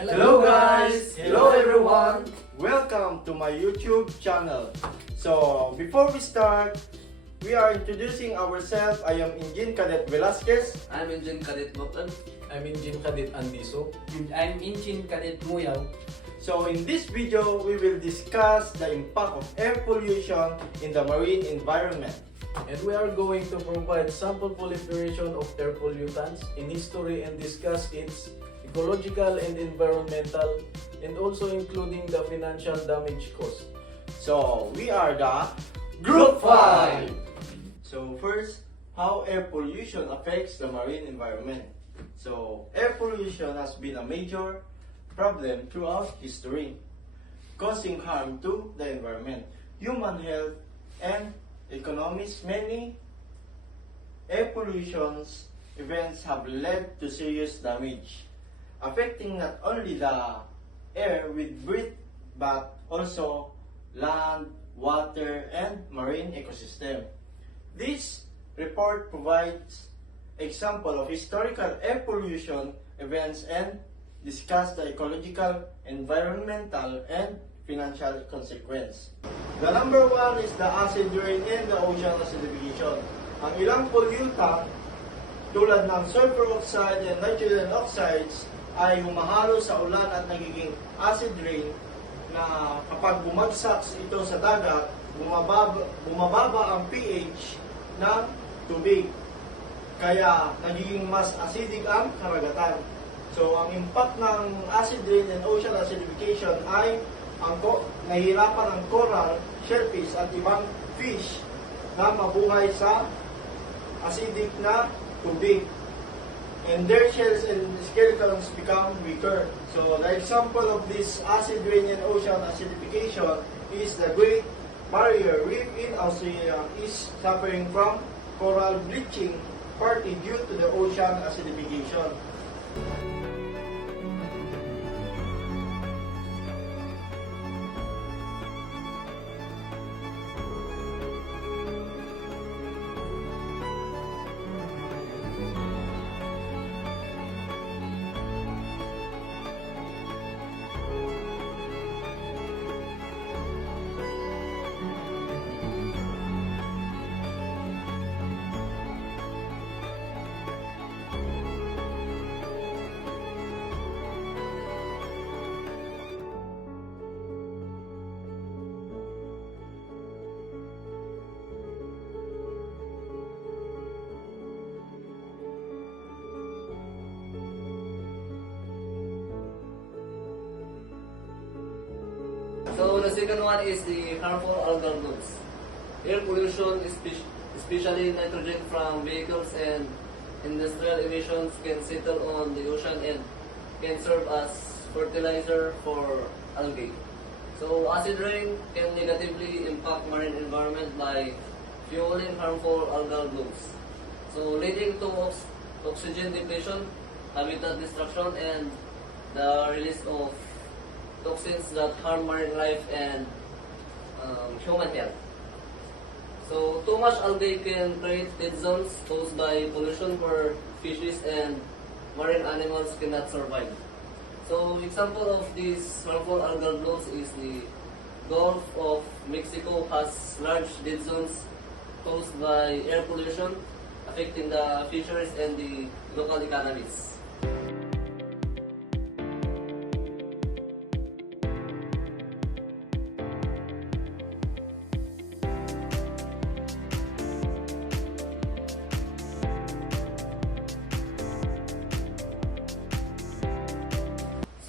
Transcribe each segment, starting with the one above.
Hello guys! Hello everyone! Welcome to my YouTube channel. So, before we start, we are introducing ourselves. I am Engine Cadet Velasquez. I'm Engine Cadet Boklan. I'm Engine Cadet Andiso. And I'm Engine Cadet Muyaw. So, in this video, we will discuss the impact of air pollution in the marine environment. And we are going to provide sample proliferation of air pollutants in history and discuss its ecological and environmental, and also including the financial damage caused. So, we are the Group 5! So, first, how air pollution affects the marine environment. So, air pollution has been a major problem throughout history, causing harm to the environment, human health, and economies. Many air pollution events have led to serious damage, affecting not only the air we breathe but also land, water, and marine ecosystem. This report provides example of historical air pollution events and discuss the ecological, environmental, and financial consequence. The number one is the acid rain and the ocean acidification. Ang ilang pollutant tulad ng sulfur oxide and nitrogen oxides ay humahalo sa ulan at nagiging acid rain na kapag bumagsak ito sa dagat, bumababa ang pH ng tubig. Kaya nagiging mas acidic ang karagatan. So ang impact ng acid rain and ocean acidification ay nahihirapan ang coral, shellfish at ibang fish na mabuhay sa acidic na tubig. And their shells and skeletons become weaker. So the example of this acid rain and ocean acidification is the Great Barrier Reef in Australia is suffering from coral bleaching, partly due to the ocean acidification. So the second one is the harmful algal blooms. Air pollution, especially nitrogen from vehicles and industrial emissions, can settle on the ocean and can serve as fertilizer for algae. So acid rain can negatively impact marine environment by fueling harmful algal blooms. So leading to oxygen depletion, habitat destruction, and the release of toxins that harm marine life and human health. So too much algae can create dead zones caused by pollution where fishes and marine animals cannot survive. So example of these harmful algal blooms is the Gulf of Mexico has large dead zones caused by air pollution, affecting the fisheries and the local economies.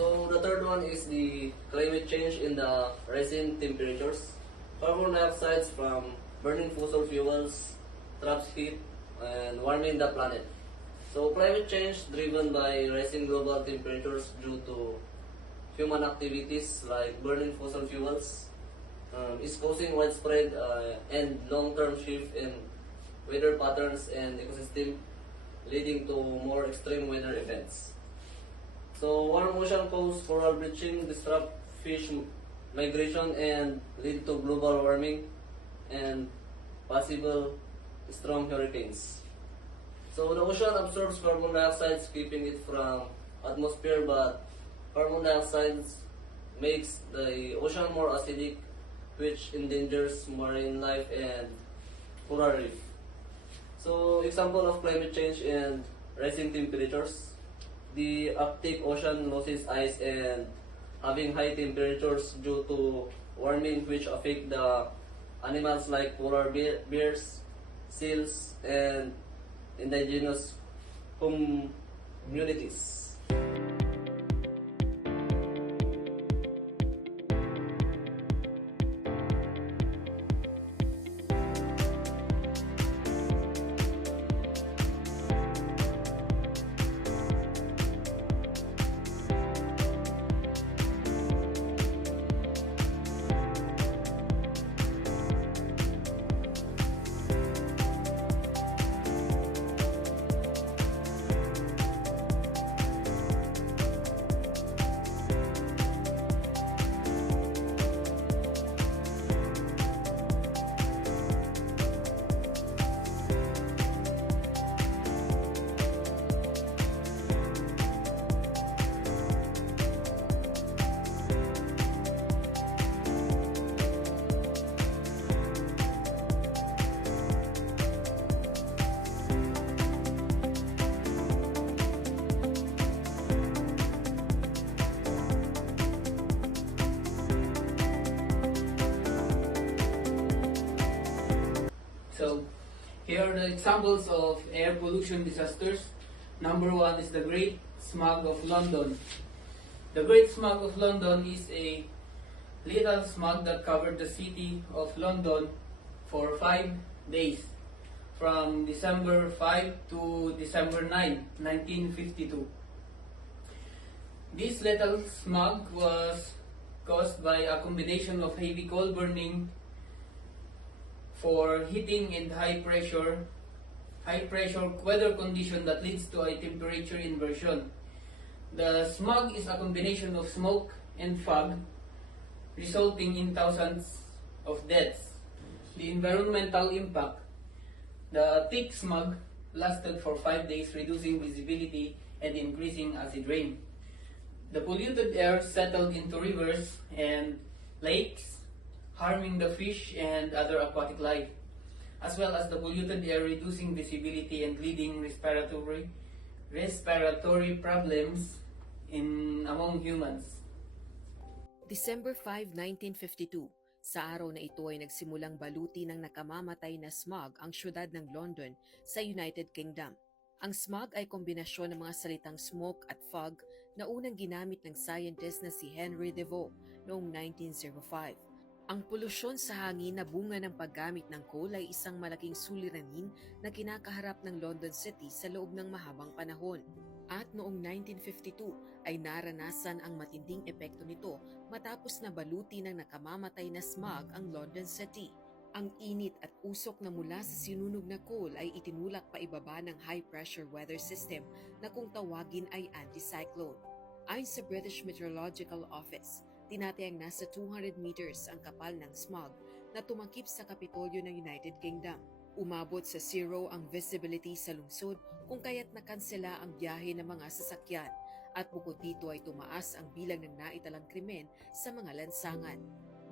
So the third one is the climate change in the rising temperatures. Carbon dioxide from burning fossil fuels traps heat and warming the planet. So climate change driven by rising global temperatures due to human activities like burning fossil fuels is causing widespread and long-term shift in weather patterns and ecosystem, leading to more extreme weather events. So warm ocean cause coral bleaching, disrupt fish migration, and lead to global warming and possible strong hurricanes. So the ocean absorbs carbon dioxide, keeping it from atmosphere, but carbon dioxide makes the ocean more acidic, which endangers marine life and coral reef. So, example of climate change and rising temperatures. The Arctic Ocean loses ice and having high temperatures due to warming, which affect the animals like polar bears, seals, and indigenous communities. So, here are the examples of air pollution disasters. Number one is the Great Smog of London. The Great Smog of London is a lethal smog that covered the city of London for 5 days, from December 5 to December 9, 1952. This lethal smog was caused by a combination of heavy coal burning for heating and high pressure weather condition that leads to a temperature inversion. The smog is a combination of smoke and fog, resulting in thousands of deaths. The environmental impact: the thick smog lasted for 5 days, reducing visibility and increasing acid rain. The polluted air settled into rivers and lakes, harming the fish and other aquatic life, as well as the polluted air reducing visibility and leading respiratory problems among humans. December 5, 1952, sa araw na ito ay nagsimulang baluti ng nakamamatay na smog ang syudad ng London sa United Kingdom. Ang smog ay kombinasyon ng mga salitang smoke at fog na unang ginamit ng scientist na si Henry Deveau noong 1905. Ang polusyon sa hangin na bunga ng paggamit ng coal ay isang malaking suliranin na kinakaharap ng London City sa loob ng mahabang panahon. At noong 1952 ay naranasan ang matinding epekto nito matapos na baluti ng nakamamatay na smog ang London City. Ang init at usok na mula sa sinunog na coal ay itinulak pa ibaba ng high-pressure weather system na kung tawagin ay anticyclone. Ayon sa British Meteorological Office, tinatayang nasa 200 meters ang kapal ng smog na tumakip sa Kapitolyo ng United Kingdom. Umabot sa zero ang visibility sa lungsod kung kaya't nakansela ang biyahe ng mga sasakyan at bukod dito ay tumaas ang bilang ng naitalang krimen sa mga lansangan.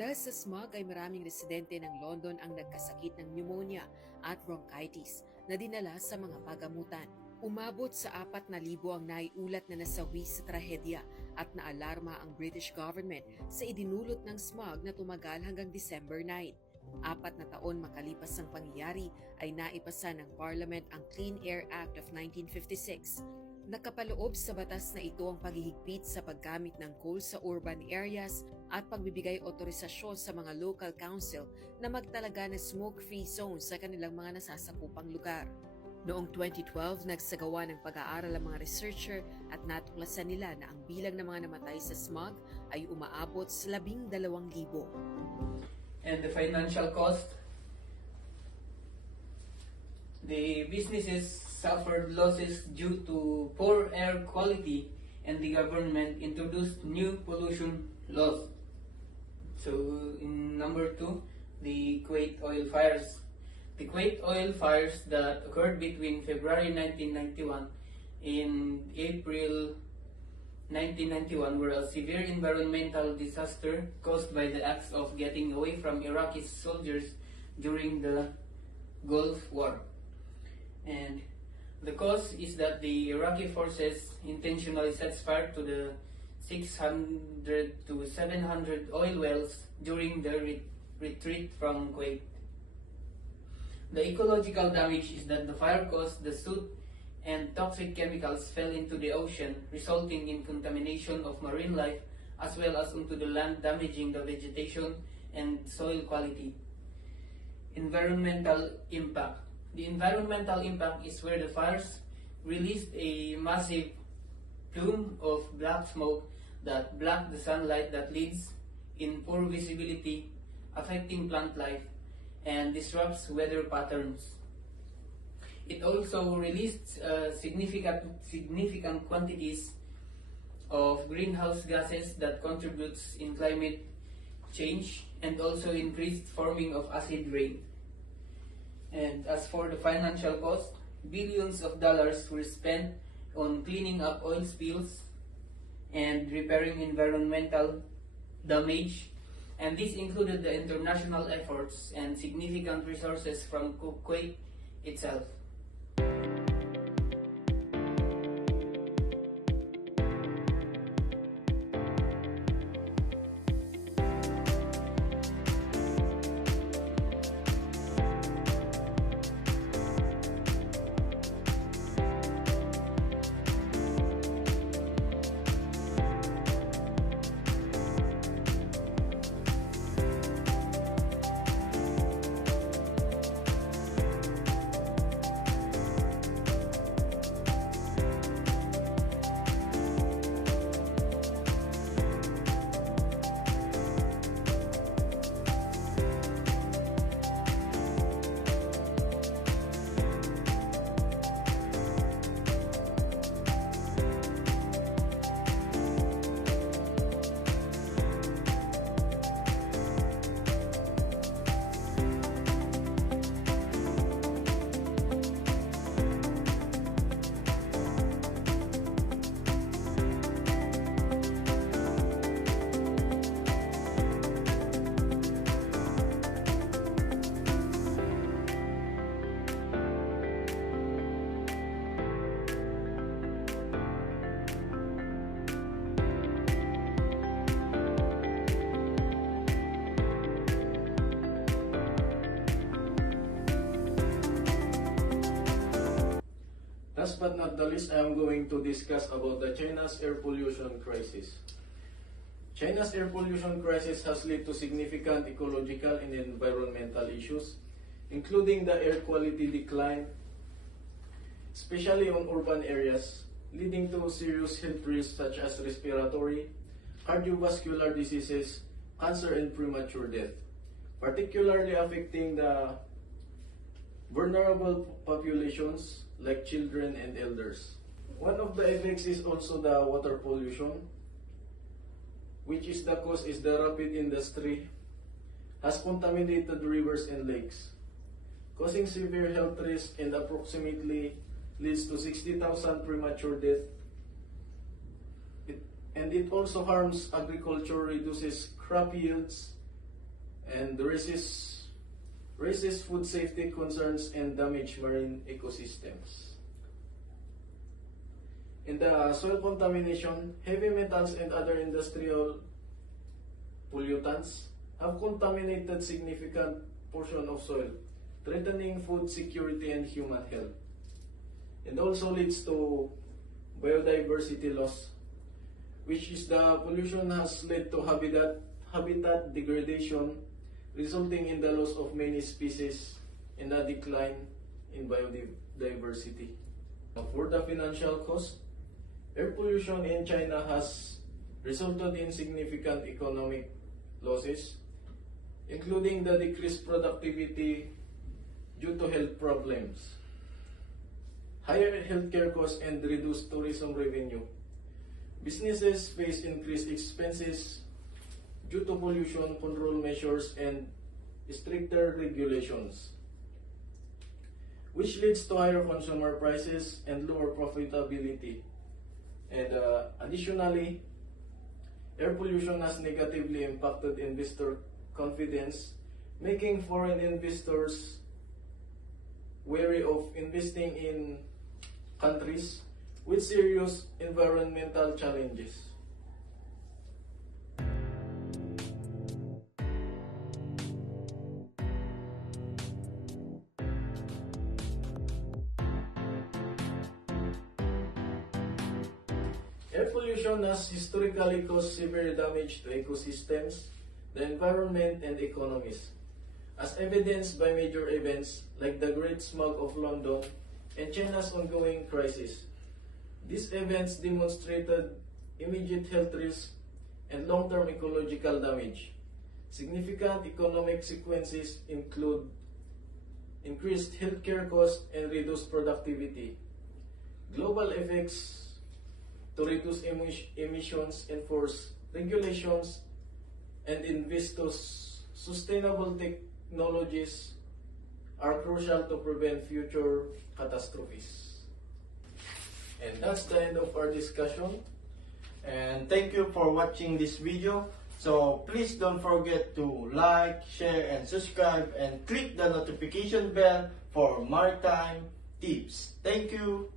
Dahil sa smog ay maraming residente ng London ang nagkasakit ng pneumonia at bronchitis na dinala sa mga pagamutan. Umabot sa 4,000 ang naiulat na nasawi sa trahedya at naalarma ang British government sa idinulot ng smog na tumagal hanggang December 9. 4 na taon makalipas ang pangyayari ay naipasa ng Parliament ang Clean Air Act of 1956. Nakapaloob sa batas na ito ang paghihigpit sa paggamit ng coal sa urban areas at pagbibigay otorisasyon sa mga local council na magtalaga ng smoke-free zone sa kanilang mga nasasakupang lugar. Noong 2012, nagsagawa ng pag-aaral ang mga researcher at natuklasan nila na ang bilang ng mga namatay sa smog ay umaabot sa 12,000. And the financial cost: the businesses suffered losses due to poor air quality, and the government introduced new pollution laws. So, in number 2, the Kuwait oil fires. The Kuwait oil fires that occurred between February 1991 and April 1991 were a severe environmental disaster caused by the acts of getting away from Iraqi soldiers during the Gulf War. And the cause is that the Iraqi forces intentionally set fire to the 600 to 700 oil wells during the retreat from Kuwait. The ecological damage is that the fire caused the soot and toxic chemicals fell into the ocean, resulting in contamination of marine life as well as onto the land, damaging the vegetation and soil quality. Environmental impact. The environmental impact is where the fires released a massive plume of black smoke that blocked the sunlight that leads in poor visibility, affecting plant life and disrupts weather patterns. It also released significant quantities of greenhouse gases that contributes in climate change and also increased forming of acid rain. And as for the financial cost, billions of dollars were spent on cleaning up oil spills and repairing environmental damage, and this included the international efforts and significant resources from Kuwait itself. Last but not the least, I am going to discuss about the China's air pollution crisis. China's air pollution crisis has led to significant ecological and environmental issues, including the air quality decline, especially on urban areas, leading to serious health risks such as respiratory, cardiovascular diseases, cancer, and premature death, particularly affecting the vulnerable populations like children and elders. One of the effects is also the water pollution, which is the cause is the rapid industry has contaminated rivers and lakes, causing severe health risks and approximately leads to 60,000 premature deaths. And it also harms agriculture, reduces crop yields, and raises food safety concerns and damage marine ecosystems. In the soil contamination, heavy metals and other industrial pollutants have contaminated significant portion of soil, threatening food security and human health. It also leads to biodiversity loss, which is the pollution has led to habitat degradation, resulting in the loss of many species and a decline in biodiversity. For the financial cost, air pollution in China has resulted in significant economic losses, including the decreased productivity due to health problems, higher healthcare costs, and reduced tourism revenue. Businesses face increased expenses due to pollution control measures and stricter regulations, which leads to higher consumer prices and lower profitability. And additionally, air pollution has negatively impacted investor confidence, making foreign investors wary of investing in countries with serious environmental challenges. Air pollution has historically caused severe damage to ecosystems, the environment, and economies, as evidenced by major events like the Great Smog of London and China's ongoing crisis. These events demonstrated immediate health risks and long-term ecological damage. Significant economic consequences include increased healthcare costs and reduced productivity. Global effects to reduce emissions, enforce regulations, and invest to sustainable technologies are crucial to prevent future catastrophes. And that's the end of our discussion. And thank you for watching this video. So please don't forget to like, share, and subscribe, and click the notification bell for maritime tips. Thank you.